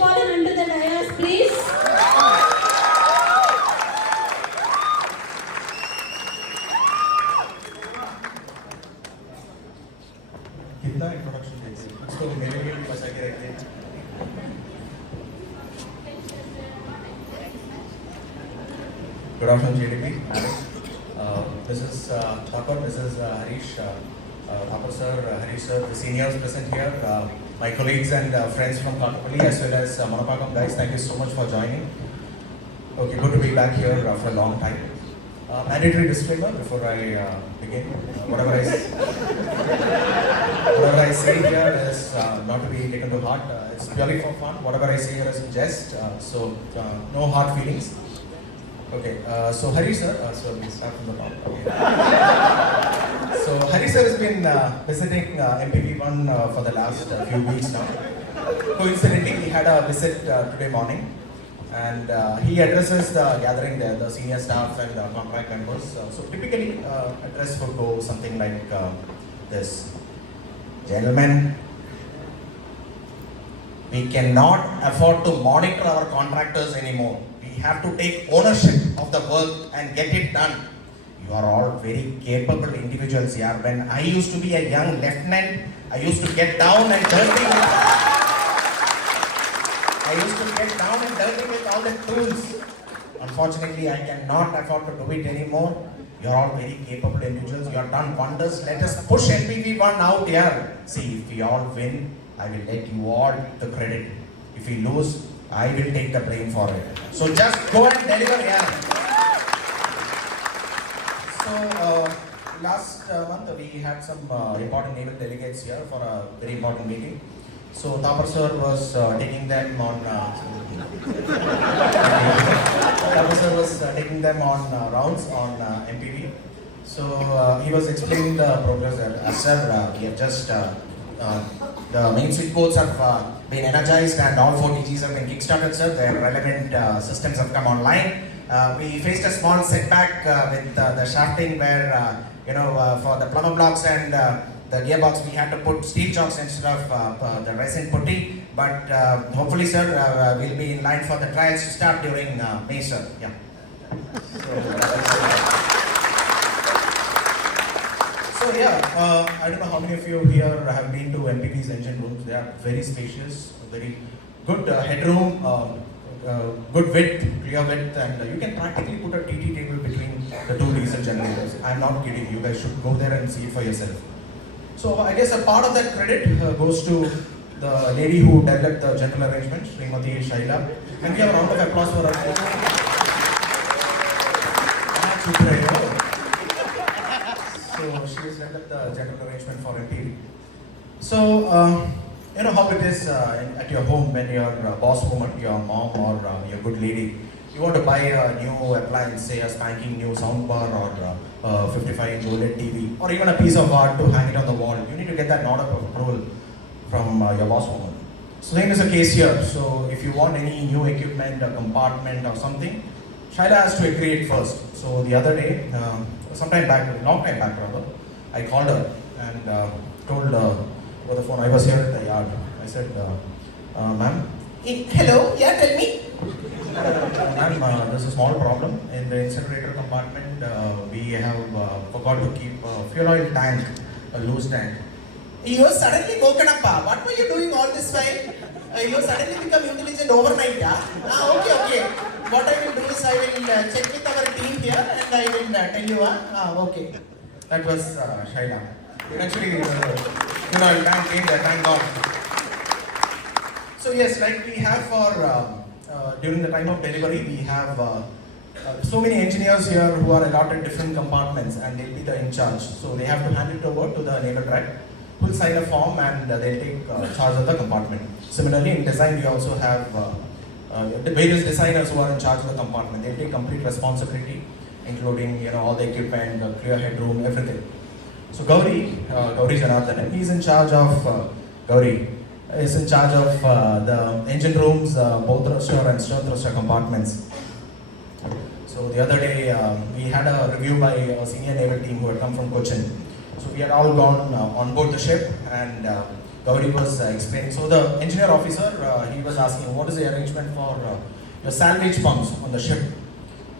Balan under the dais, please. कितना introduction देते हैं इसको मेरे लिए भी बचा के रखते हैं. Good afternoon, JDP. This is Thapar, this is Harish. Thapar sir, Harish sir, the seniors present here, my colleagues and friends from Katapalli as well as Manapakam guys, thank you so much for joining. Okay, good to be back here after a long time. Mandatory disclaimer before I begin. Whatever I say here is not to be taken to heart. It's purely for fun. Whatever I say here is in jest. So no hard feelings. Okay. So Hari sir, so we start from the top. Okay. So Hari sir has been visiting MPP1 for the last few weeks now. Coincidentally, he had a visit today morning. And he addresses the gathering there, the senior staff and the contract members. So typically, address would go something like this. Gentlemen, we cannot afford to monitor our contractors anymore. We have to take ownership of the work and get it done. You are all very capable individuals here. When I used to be a young lieutenant, I used to get down and dirty with all the tools. Unfortunately, I cannot afford to do it anymore. You are all very capable individuals. You have done wonders. Let us push NPP1 out here. See, if we all win, I will let you all the credit. If we lose, I will take the blame for it. So just go and deliver here. So last month we had some important naval delegates here for a very important meeting. So Thapar sir was taking them on rounds on MPV. So he was explaining the progress that sir, we have just the main switchboards have been energized and all 4 TGs have been kickstarted, sir. Their relevant systems have come online. We faced a small setback with the shafting where for the plumber blocks and the gearbox we had to put steel chocks instead of the resin putty, but hopefully sir we'll be in line for the trials to start during May, sir. Yeah. So I don't know how many of you here have been to MPV's engine rooms. They are very spacious, very good headroom, good width, clear width, and you can practically put a TT table between the 2 diesel generators. I'm not kidding, you guys should go there and see it for yourself. So I guess a part of that credit goes to the lady who developed the general arrangement, Srimati Shaila. And we have a round of applause for her. So she has developed the general arrangement for MPV. So you know how it is at your home when your boss woman, your mom or your good lady, you want to buy a new appliance, say a spanking new soundbar or 55-inch OLED TV, or even a piece of art to hang it on the wall. You need to get that nod of approval from your boss woman. So same is the case here. So if you want any new equipment, a compartment or something, Shaila has to agree it first. So the other day, long time back rather, I called her and told over the phone, I was here at the yard. I said, ma'am, hello, yeah, tell me. Ma'am, there's a small problem in the incinerator compartment. We have forgot to keep fuel oil tank, a loose tank. You suddenly woken up. What were you doing all this while? You suddenly become intelligent overnight. Okay. What I will do is I will check with our team here and I will tell you. Okay. That was Shaila. Actually, tank came there, thank God. So yes, like we have for during the time of delivery, we have so many engineers here who are allotted different compartments and they'll be the in charge. So they have to hand it over to the naval rep, who will sign a form and they'll take charge of the compartment. Similarly, in design, we also have the various designers who are in charge of the compartment. They'll take complete responsibility, including all the equipment, the clear headroom, everything. So Gauri Janardhan, he's in charge of the engine rooms, both thruster and stern thruster compartments. So the other day we had a review by a senior naval team who had come from Cochin. So we had all gone on board the ship and Gauri was explaining. So the engineer officer, he was asking, what is the arrangement for your salvage pumps on the ship?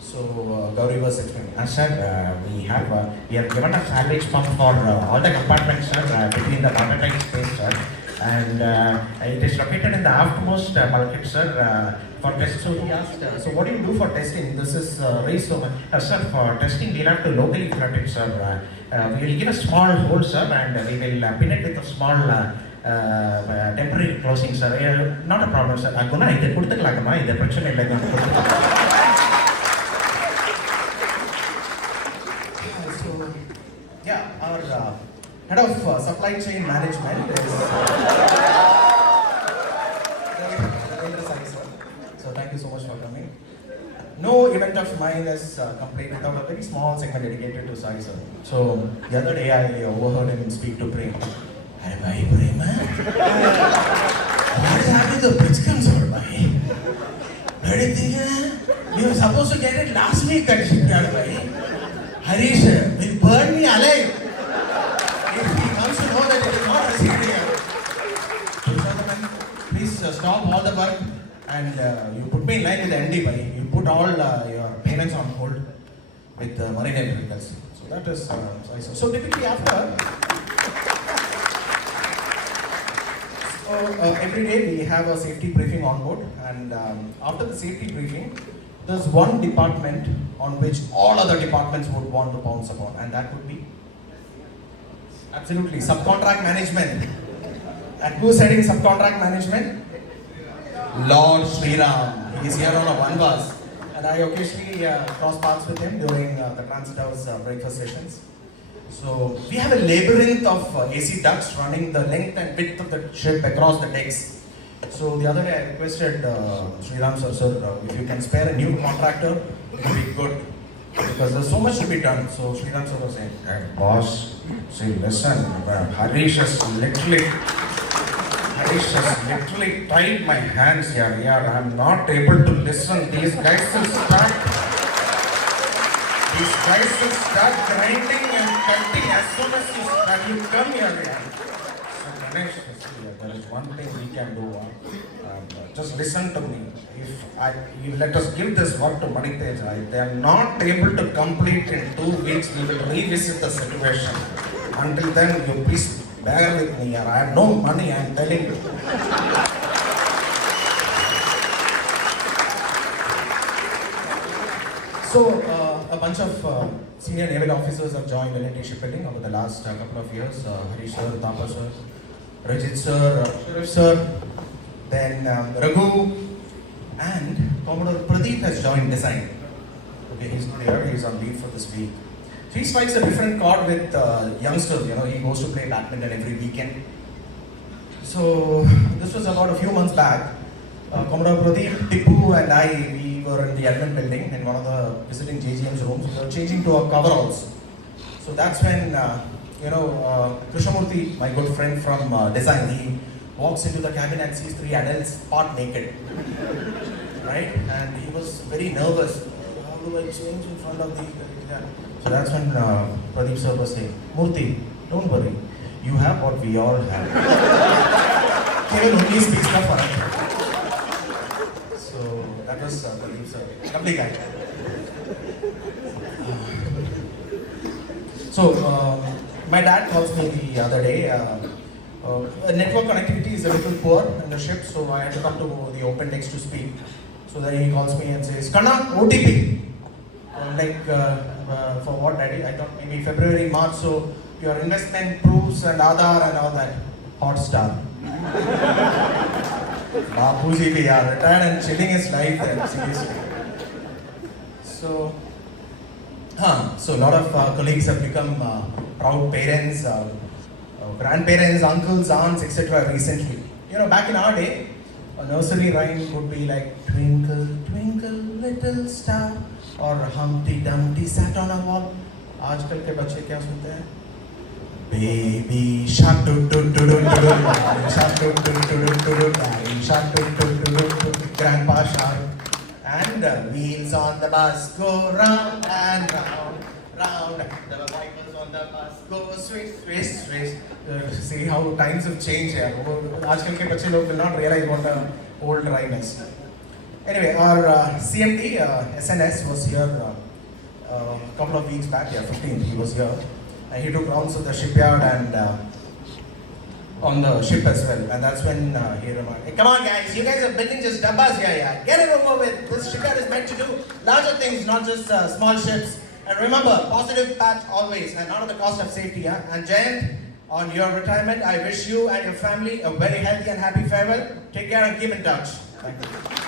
So Gauri was explaining. Sir, we have given a salvage pump for all the compartments, sir, between the watertight space, sir. And it is located in the aftmost bulkhead, sir, for test. So he asked, so what do you do for testing? This is raised so much. Sir, for testing, we'll have to locally flood it, sir. We will give a small hole, sir, and we will pin it with a small temporary closing, sir. Not a problem, sir. Guna, idu kuduthukalaama, idu prachane illa, idu kuduthukalaama. So, yeah, our head of supply chain management is so thank you so much for coming. No event of mine is complete without a very small segment dedicated to Sai sir. So the other day I overheard him speak to Prem. Hey, bhai, Prem, what is happening to the pitch sir, bhai? Where do you think we were supposed to get it last week at shipyard, bhai? Harish will burn me alive if he comes to know that it is not received here. So, gentlemen, please stop all the work and you put me in line with the MD, buddy. You put all your payments on hold with marine vehicles. So that is so typically after. So every day we have a safety briefing on board, and after the safety briefing, there's one department on which all other departments would want to pounce upon, and that would be absolutely subcontract management. And who's heading subcontract management? Lord Sriram. He's here on a one bus, and I occasionally cross paths with him during the transit house breakfast sessions. So we have a labyrinth of AC ducts running the length and width of the ship across the decks. So the other day I requested Sriram sir, if you can spare a new contractor, it would be good, because there's so much to be done. So Sriram sir was saying, Boss, see, listen, Harish has literally tied my hands here. Yeah, I'm not able to listen. These guys will start grinding and cutting as soon as you come here. Yeah. So Ganesh, there is one thing we can do. Just listen to me. If you let us give this work to Manitej, they are not able to complete in 2 weeks, we will revisit the situation. Until then, you please bear with me. I have no money, I am telling you. So a bunch of senior naval officers have joined L&T Shipbuilding over the last couple of years. Harish sir, Thapa sir, Rajit sir, Sharif sir, then Raghu, and Commodore Pradeep has joined design. Okay, he's not here, he's on leave for this week. So he strikes a different chord with youngsters, he goes to play badminton every weekend. So this was about a few months back. Commodore Pradeep, Tipu and I, we were in the admin building in one of the visiting JGM's rooms. We were changing to our coveralls. So that's when, Krishnamurthy, my good friend from design, he walks into the cabin and sees 3 adults part naked. Right? And he was very nervous. How do I change in front of these? So that's when Pradeep sir was saying, Murthy, don't worry. You have what we all have. Kevin only speaks for us. So that was Pradeep sir. Lovely guy. So my dad calls me the other day. Network connectivity is a little poor in the ship, so I had to come to the open decks to speak. So then he calls me and says, Kanna, OTP. I'm like, for what, daddy? I thought maybe February, March, so your investment proofs and Aadhaar and all that. Hotstar. Bapuji bhi yaar, retired and chilling his life there, seriously. So a lot of colleagues have become proud parents, grandparents, uncles, aunts, etc. recently. Back in our day, a nursery rhyme would be like, twinkle, twinkle, little star, or Humpty Dumpty sat on a wall. आजकल के बच्चे क्या सुनते हैं? Baby shark do do do do do do, shark do do do do do do, shark do do do do do, Grandpa Shark. And wheels on the bus go round and round, round, the vehicles on the bus go swish. See how times have changed here. आजकल के बच्चे लोग will not realize what an old rhyme is. Anyway, our CMD, SNS was here a couple of weeks back, 15th, he was here. And he took rounds of the shipyard and on the ship as well. And that's when he reminded, hey, come on guys, you guys are building just dabbas here, yeah. Get it over with. This shipyard is meant to do larger things, not just small ships. And remember, positive path always, and not at the cost of safety, yeah. And Jayant, on your retirement, I wish you and your family a very healthy and happy farewell. Take care and keep in touch. Thank you.